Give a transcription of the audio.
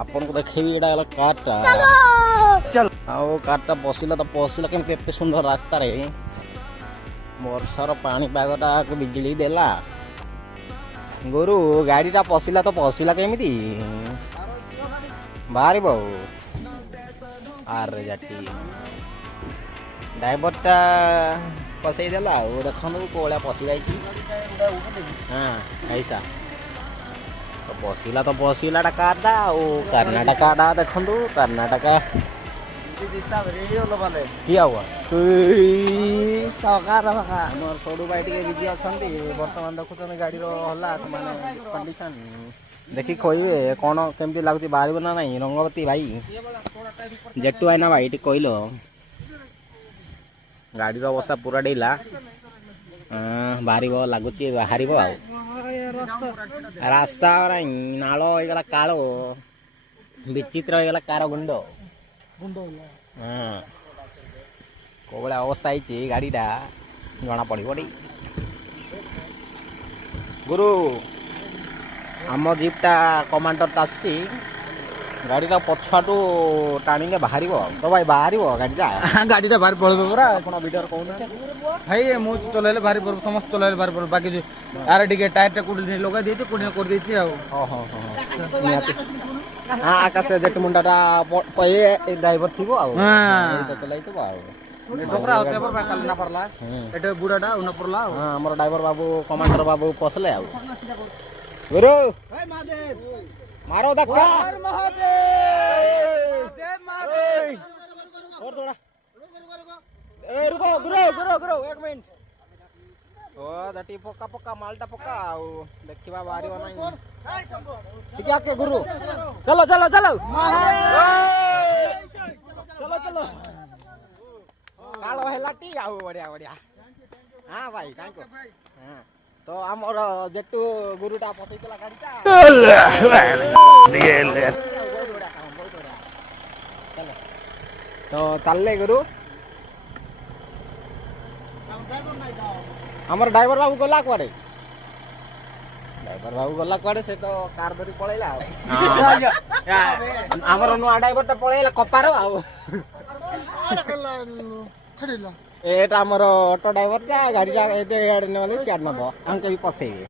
आपन को देखी एटा गला कारटा चल आओ कारटा पसिला केमते एते सुंदर रास्ता रे वर्षार पानी पागटा बिजली देला गुरु गाड़ीटा पसिला केमिति बाहरी बहु आरे जाटी ड्राइवरटा पसई देला देखनु कोला पसि जाई हां ऐसा तो पसिला काटा कर्नाटक देखु कर्नाटक किया हुआ सरकार सौरू भाई बिजी अच्छा बर्तमान देखुन गाड़ी हला माने कंडीशन देखी कहबे कौन केमती लगुच बाहर ना नहीं रंगवती भाई जेटू आईना भाई टी कहल गाड़ी अवस्था पूरा डेला बाहर लगुच बाहर रास्ता नाल होगला काल विचित्र होगला कार गुंड कौन अवस्था है गाड़ीटा जना पड़ी गुरु आम जीपटा कमांडर आसी गाड़ीटा पछुआटू टाणी बाहर तो भाई बाहर गाड़ीटा गाड़ीटा बाहर पड़े पूरा भिडियो कहना भाई मु चलैले भारी पड़ो समस्त चलैले भारी पड़ो बाकी यार टिके टायर टा कुडी लगा देती कुडी कर देती हां आकाश जेट मुंडाटा ए ड्राइवर थिबो आ हां चलाई तो आ डोकरा होते पर काल ना परला एटे बुडाटा उना परला हां हमर ड्राइवर बाबू कमांडर बाबू पसले आ गुरु भाई महादेव मारो धक्का हर महादेव देव महादेव और थोड़ा रुको गुरु 1 मिनट ओ दटी पक्का मालटा पक्का देखिबा बारी नहीं ठीक है गुरु चलो कालो हेलाटी आउ बढ़िया हां भाई थैंक यू हां तो आमर जेटू गुरुटा पसैतला गाड़ीटा तो चलले गुरु हमर ड्राइवर बाबू गला कुआडे से तो कार धरी पळैला हमर नुआ ड्राइवर टा पळैला कपार एटा हमर ऑटो ड्राइवर टा गाड़ी ने वाले सियाड नबो अंके भी पसे